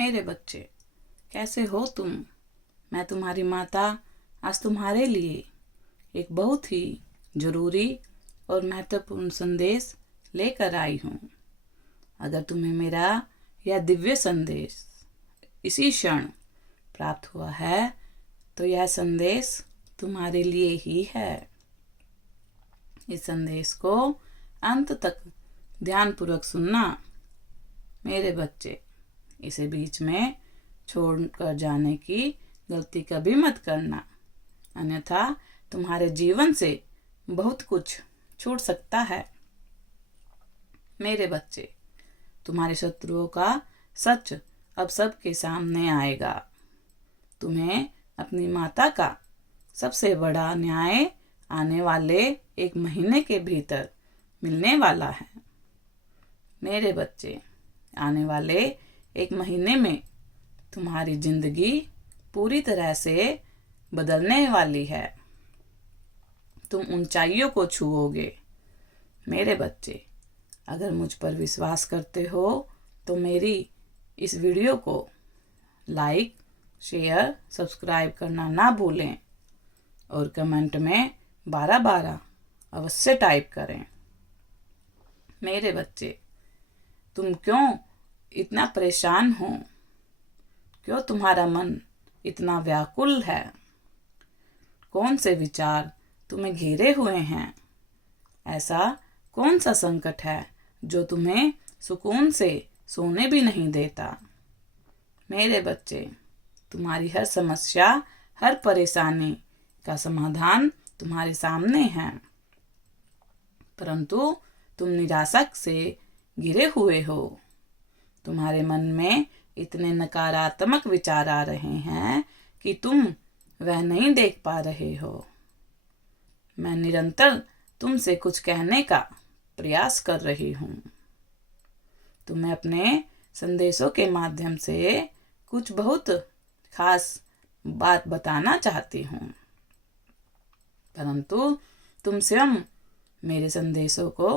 मेरे बच्चे, कैसे हो तुम? मैं तुम्हारी माता आज तुम्हारे लिए एक बहुत ही जरूरी और महत्वपूर्ण संदेश लेकर आई हूँ। अगर तुम्हें मेरा यह दिव्य संदेश इसी क्षण प्राप्त हुआ है तो यह संदेश तुम्हारे लिए ही है। इस संदेश को अंत तक ध्यानपूर्वक सुनना। मेरे बच्चे, इसे बीच में छोड़कर जाने की गलती कभी मत करना, अन्यथा तुम्हारे जीवन से बहुत कुछ छूट सकता है। मेरे बच्चे, तुम्हारे शत्रुओं का सच अब सबके सामने आएगा। तुम्हें अपनी माता का सबसे बड़ा न्याय आने वाले 1 महीने के भीतर मिलने वाला है। मेरे बच्चे, आने वाले 1 महीने में तुम्हारी जिंदगी पूरी तरह से बदलने वाली है। तुम ऊंचाइयों को छुओगे। मेरे बच्चे, अगर मुझ पर विश्वास करते हो तो मेरी इस वीडियो को लाइक, शेयर, सब्सक्राइब करना ना भूलें और कमेंट में 12-12 अवश्य टाइप करें। मेरे बच्चे, तुम क्यों इतना परेशान हो? क्यों तुम्हारा मन इतना व्याकुल है? कौन से विचार तुम्हें घेरे हुए हैं? ऐसा कौन सा संकट है जो तुम्हें सुकून से सोने भी नहीं देता? मेरे बच्चे, तुम्हारी हर समस्या, हर परेशानी का समाधान तुम्हारे सामने है, परंतु तुम निराशा से घिरे हुए हो। तुम्हारे मन में इतने नकारात्मक विचार आ रहे हैं कि तुम वह नहीं देख पा रहे हो। मैं निरंतर तुमसे कुछ कहने का प्रयास कर रही हूँ। तुम्हें अपने संदेशों के माध्यम से कुछ बहुत खास बात बताना चाहती हूँ, परंतु तुम स्वयं मेरे संदेशों को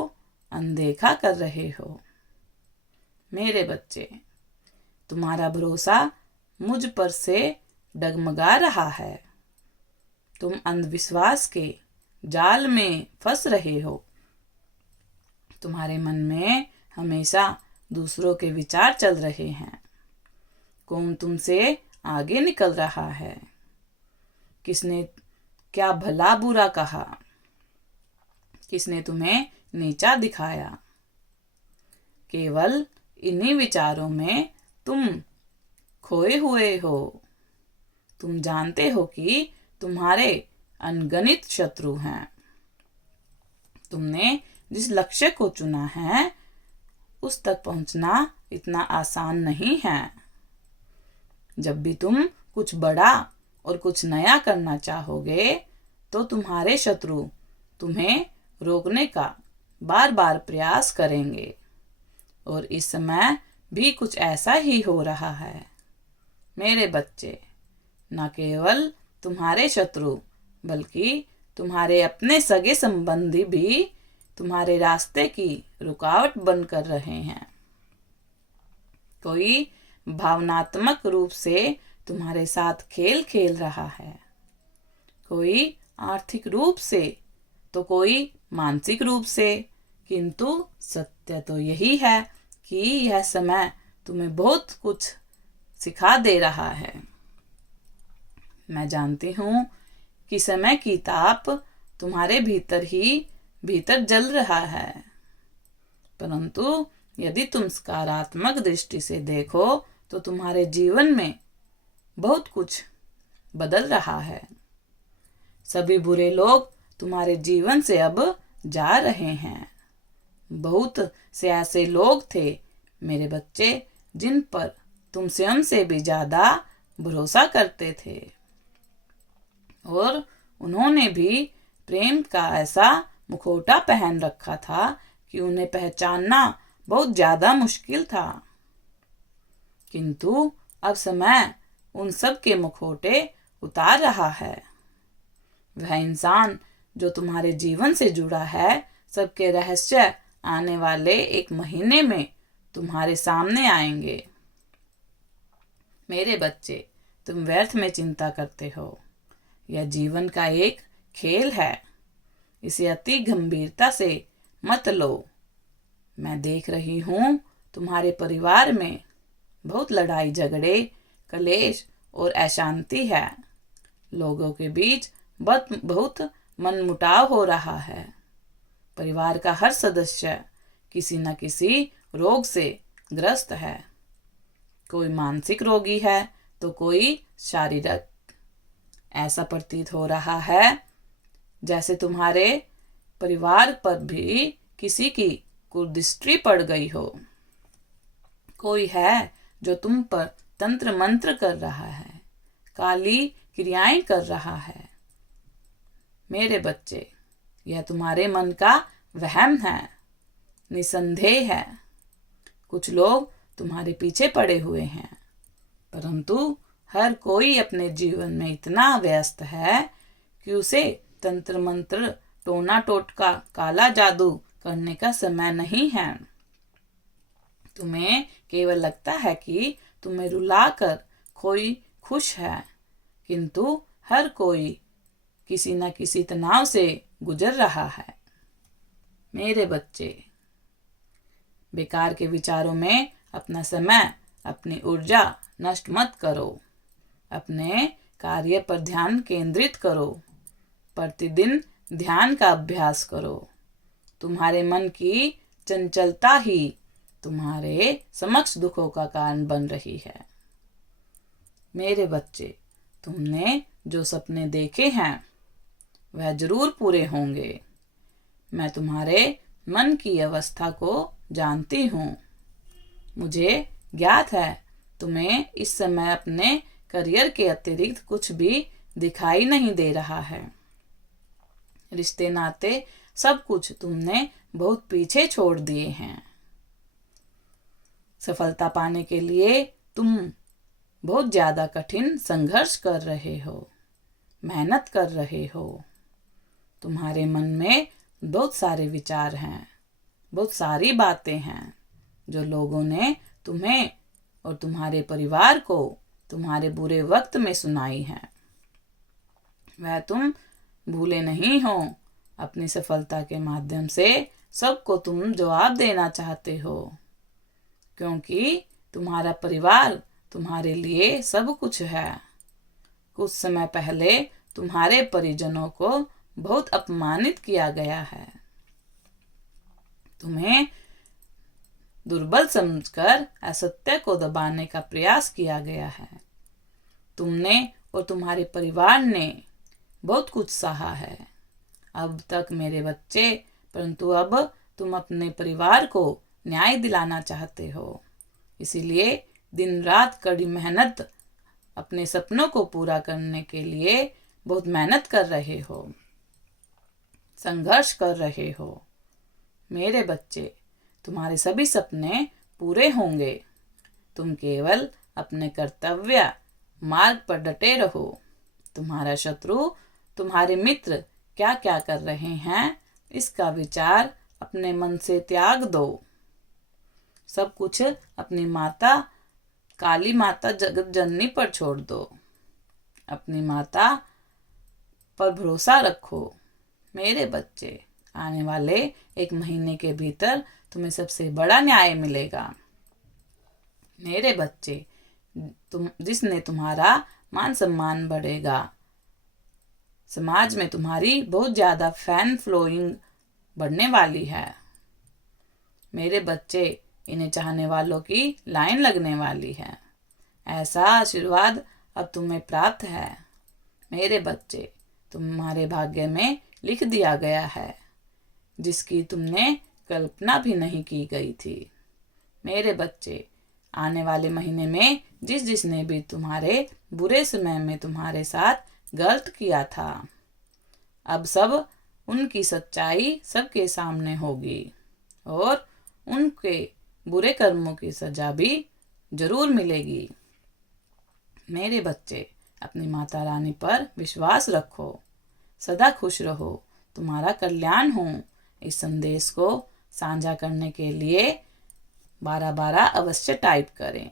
अनदेखा कर रहे हो। मेरे बच्चे, तुम्हारा भरोसा मुझ पर से डगमगा रहा है। तुम अंधविश्वास के जाल में फंस रहे हो। तुम्हारे मन में हमेशा दूसरों के विचार चल रहे हैं। कौन तुमसे आगे निकल रहा है? किसने क्या भला बुरा कहा? किसने तुम्हें नीचा दिखाया? केवल इन्हीं विचारों में तुम खोए हुए हो। तुम जानते हो कि तुम्हारे अनगिनत शत्रु हैं। तुमने जिस लक्ष्य को चुना है उस तक पहुंचना इतना आसान नहीं है। जब भी तुम कुछ बड़ा और कुछ नया करना चाहोगे तो तुम्हारे शत्रु तुम्हें रोकने का बार बार प्रयास करेंगे, और इस समय भी कुछ ऐसा ही हो रहा है। मेरे बच्चे, न केवल तुम्हारे शत्रु बल्कि तुम्हारे अपने सगे संबंधी भी तुम्हारे रास्ते की रुकावट बनकर रहे हैं। कोई भावनात्मक रूप से तुम्हारे साथ खेल खेल रहा है, कोई आर्थिक रूप से तो कोई मानसिक रूप से, किंतु सत्य तो यही है कि यह समय तुम्हें बहुत कुछ सिखा दे रहा है। मैं जानती हूँ कि समय की ताप तुम्हारे भीतर जल रहा है, परंतु यदि तुम सकारात्मक दृष्टि से देखो तो तुम्हारे जीवन में बहुत कुछ बदल रहा है। सभी बुरे लोग तुम्हारे जीवन से अब जा रहे हैं। बहुत से ऐसे लोग थे मेरे बच्चे जिन पर तुम स्वयं से भी ज्यादा भरोसा करते थे, और उन्होंने भी प्रेम का ऐसा मुखौटा पहन रखा था कि उन्हें पहचानना बहुत ज्यादा मुश्किल था। किंतु अब समय उन सब के मुखौटे उतार रहा है। वह इंसान जो तुम्हारे जीवन से जुड़ा है, सबके रहस्य आने वाले 1 महीने में तुम्हारे सामने आएंगे। मेरे बच्चे, तुम व्यर्थ में चिंता करते हो। यह जीवन का एक खेल है, इसे अति गंभीरता से मत लो। मैं देख रही हूँ तुम्हारे परिवार में बहुत लड़ाई झगड़े, कलेश और अशांति है। लोगों के बीच बहुत मनमुटाव हो रहा है। परिवार का हर सदस्य किसी न किसी रोग से ग्रस्त है। कोई मानसिक रोगी है तो कोई शारीरिक। ऐसा प्रतीत हो रहा है जैसे तुम्हारे परिवार पर भी किसी की कुदृष्टि पड़ गई हो। कोई है जो तुम पर तंत्र मंत्र कर रहा है, काली क्रियाएं कर रहा है। मेरे बच्चे, यह तुम्हारे मन का वहम है, निसंदेह है। कुछ लोग तुम्हारे पीछे पड़े हुए हैं, परंतु हर कोई अपने जीवन में इतना व्यस्त है कि उसे तंत्र मंत्र, टोना टोटका, काला जादू करने का समय नहीं है। तुम्हें केवल लगता है कि तुम्हें रुलाकर कोई खुश है, किंतु हर कोई किसी न किसी तनाव से गुजर रहा है। मेरे बच्चे, बेकार के विचारों में अपना समय, अपनी ऊर्जा नष्ट मत करो। अपने कार्य पर ध्यान केंद्रित करो। प्रतिदिन ध्यान का अभ्यास करो। तुम्हारे मन की चंचलता ही तुम्हारे समक्ष दुखों का कारण बन रही है। मेरे बच्चे, तुमने जो सपने देखे हैं वह जरूर पूरे होंगे। मैं तुम्हारे मन की अवस्था को जानती हूँ। मुझे ज्ञात है तुम्हें इस समय अपने करियर के अतिरिक्त कुछ भी दिखाई नहीं दे रहा है। रिश्ते नाते सब कुछ तुमने बहुत पीछे छोड़ दिए हैं। सफलता पाने के लिए तुम बहुत ज्यादा कठिन संघर्ष कर रहे हो, मेहनत कर रहे हो। तुम्हारे मन में बहुत सारे विचार हैं, बहुत सारी बातें हैं जो लोगों ने तुम्हें और तुम्हारे परिवार को तुम्हारे बुरे वक्त में सुनाई है। वह तुम भूले नहीं हो। अपनी सफलता के माध्यम से सबको तुम जवाब देना चाहते हो, क्योंकि तुम्हारा परिवार तुम्हारे लिए सब कुछ है। कुछ समय पहले तुम्हारे परिजनों को बहुत अपमानित किया गया है। तुम्हें दुर्बल समझकर असत्य को दबाने का प्रयास किया गया है। तुमने और तुम्हारे परिवार ने बहुत कुछ सहा है अब तक मेरे बच्चे, परंतु अब तुम अपने परिवार को न्याय दिलाना चाहते हो। इसीलिए दिन रात कड़ी मेहनत, अपने सपनों को पूरा करने के लिए बहुत मेहनत कर रहे हो, संघर्ष कर रहे हो। मेरे बच्चे, तुम्हारे सभी सपने पूरे होंगे। तुम केवल अपने कर्तव्य मार्ग पर डटे रहो। तुम्हारा शत्रु, तुम्हारे मित्र क्या क्या कर रहे हैं, इसका विचार अपने मन से त्याग दो। सब कुछ अपनी माता, काली माता जगत जननी पर छोड़ दो। अपनी माता पर भरोसा रखो। मेरे बच्चे, आने वाले 1 महीने के भीतर तुम्हें सबसे बड़ा न्याय मिलेगा। मेरे बच्चे, जिसने तुम्हारा मान सम्मान बढ़ेगा। समाज में तुम्हारी बहुत ज्यादा फैन फ्लोइंग बढ़ने वाली है। मेरे बच्चे, इन्हें चाहने वालों की लाइन लगने वाली है। ऐसा आशीर्वाद अब तुम्हें प्राप्त है। मेरे बच्चे, तुम्हारे भाग्य में लिख दिया गया है, जिसकी तुमने कल्पना भी नहीं की गई थी। मेरे बच्चे, आने वाले महीने में जिसने भी तुम्हारे बुरे समय में तुम्हारे साथ गलत किया था, अब सब उनकी सच्चाई सबके सामने होगी और उनके बुरे कर्मों की सजा भी जरूर मिलेगी। मेरे बच्चे, अपनी माता रानी पर विश्वास रखो, सदा खुश रहो, तुम्हारा कल्याण हो। इस संदेश को साझा करने के लिए 12 12 अवश्य टाइप करें।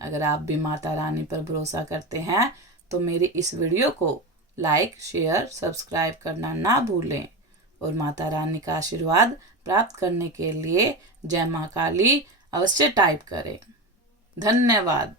अगर आप भी माता रानी पर भरोसा करते हैं तो मेरी इस वीडियो को लाइक, शेयर, सब्सक्राइब करना ना भूलें और माता रानी का आशीर्वाद प्राप्त करने के लिए जय मां काली अवश्य टाइप करें। धन्यवाद।